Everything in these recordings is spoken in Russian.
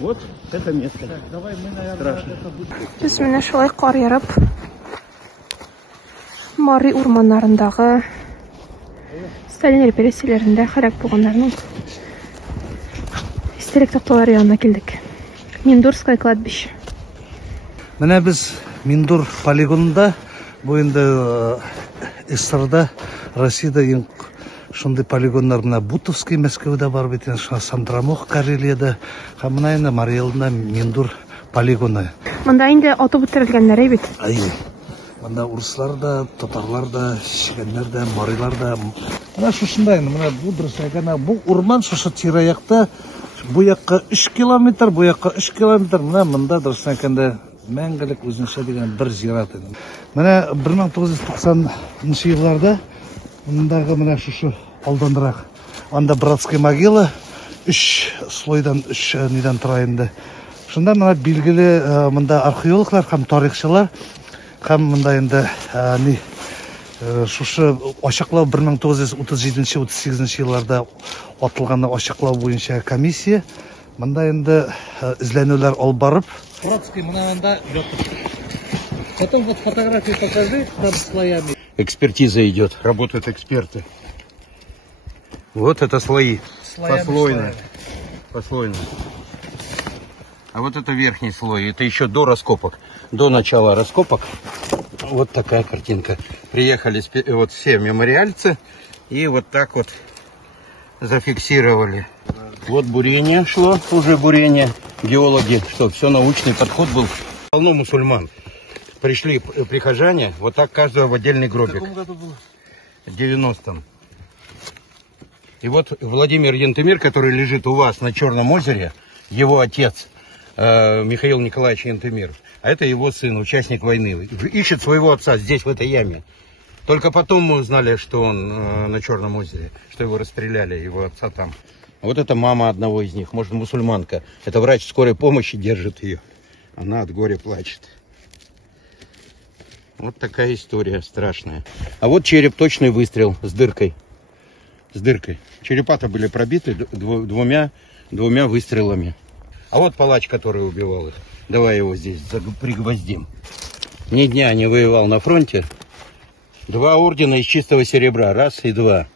Вот это место. Давай мы, наверное, Biz менә шулай кар ярып, Мари урманнарындагы Сталин репрессияләрендә һәлак булганнарның истәлек такталары янына килдек. Миндурское кладбище. Менә без Миндур полигонында, бу инде СССРда, Россиядә иң шундый полигоннар менә Бутовский Мәскәүдә бар бит, Сандрамох Карелиядә, һәм менә инде Мари Илендә Миндур полигоны. Монда инде атып үтерелгәннәр бит. Монда урыслар да, татарлар да, чигәннәр дә, марилар да. Менә шушында инде, менә бу дөресәгәнә, бу урман шушы тирә-якта, бу якка 3 километр, бу якка 3 километр, менә монда дөресәгәндә мәңгелек үзенчә дигән бер зират инде. Менә 1990 елларда мондагы менә шушы алданрак, анда братская могила 3 слойдан 3 нидән тора инде. Шунда менә билгеле монда археологлар һәм тарихчылар һәм монда инде шушы ачыклау 1937-38 елларда атылган ачыклау буенча комиссия монда инде изләнүләр алып барып, Бродский монда потом вот фотографии покажи там слоями. Экспертиза идет, работают эксперты. Вот это слои, послойно. А вот это верхний слой, это еще до раскопок, до начала раскопок. Вот такая картинка. Приехали вот все мемориальцы и вот так вот зафиксировали. Вот бурение шло, уже бурение. Геологи, что все научный подход был. Полно мусульман. Пришли прихожане, вот так каждого в отдельный гробик. В каком году было? В 90-м. И вот Владимир Янтемир, который лежит у вас на Черном озере, его отец Михаил Николаевич Янтемир, а это его сын, участник войны, ищет своего отца здесь, в этой яме. Только потом мы узнали, что он на Черном озере, что его расстреляли, его отца там. Вот это мама одного из них, может, мусульманка. Это врач скорой помощи держит ее. Она от горя плачет. Вот такая история страшная. А вот череп, точный выстрел с дыркой. С дыркой. Черепа-то были пробиты двумя выстрелами. А вот палач, который убивал их. Давай его здесь пригвоздим. Ни дня не воевал на фронте. 2 ордена из чистого серебра. 1 и 2.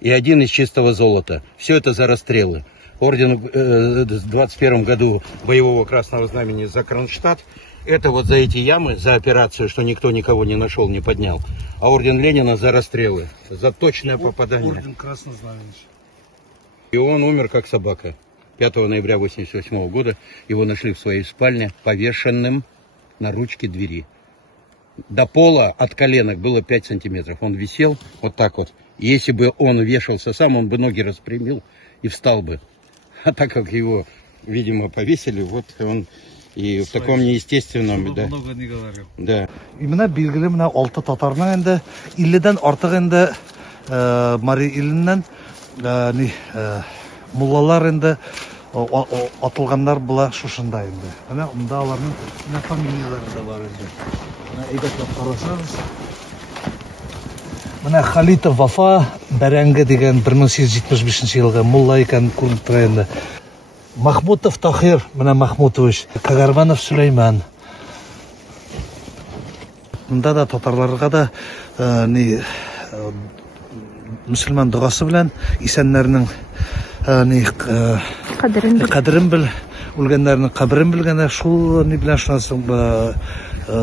И 1 из чистого золота. Все это за расстрелы. Орден в 21 году боевого Красного Знамени за Кронштадт. Это вот за эти ямы, за операцию, что никто никого не нашел, не поднял. А орден Ленина за расстрелы. За точное попадание. Орден Красного Знамени. И он умер как собака. 5 ноября 1988 года его нашли в своей спальне повешенным на ручке двери. До пола от коленок было 5 сантиметров. Он висел вот так вот. Если бы он вешался сам, он бы ноги распрямил и встал бы. А так как его, видимо, повесили, вот он и в таком неестественном, да. Много не говорил. Да. Именно билгеле менә 6 татарның инде 50-дән артык инде Мари Иленнән муллалар инде атылганнар була шушында инде. Менә монда аларның фамилияләре дә бар инде. Менә әйбәтләп карасагыз. Менә Халитов Вафа Бәрәңге дигән 1875 елгы мулла икән күренеп тора инде. Махмутов Тахир, менә Махмутович, Кагарманов Сөләйман. Монда да татарларга да мусульман дугасы белән исәннәрнең кадерен бел, үлгәннәрнең каберен белгәннәр шул белән шунсын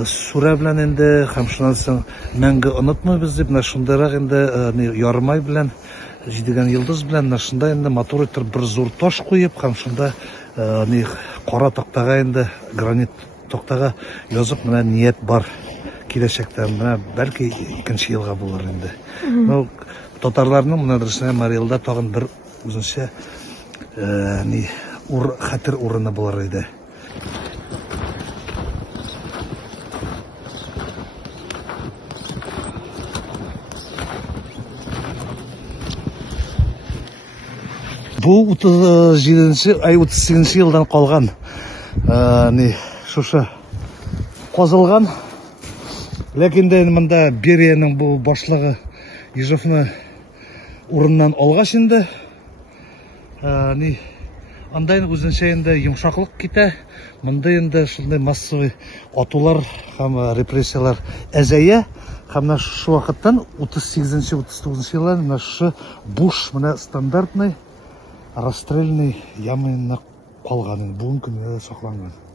сүрә белән инде һәм шунсын мәңге онытмыйбыз дип шундайрак инде ярмай белән 7 йолдыз белән шунда инде матур итеп бер зур таш куеп һәм шунда кара тактага инде гранит тактага язып менә ният бар киләчәктә менә бәлки 2нче елга булыр инде. Ну татарларның менә дөресенә Мари Илдә тагын бер үзенчә хәтер урыны булыр иде. Бу 38 елдан калган шушы казылган. Ләкин дә монда Бериянең бу башлыгы Ежовны урыннан алгач инде андай үзенчә инде йомшаклык китә. Монда инде шундый массовый атулар һәм репрессиялар әзәя. Һәм менә шу вакыттан 38-39 еллар менә шу буш менә стандартный расстрельный ямында калган. Бүген көнне сакланган.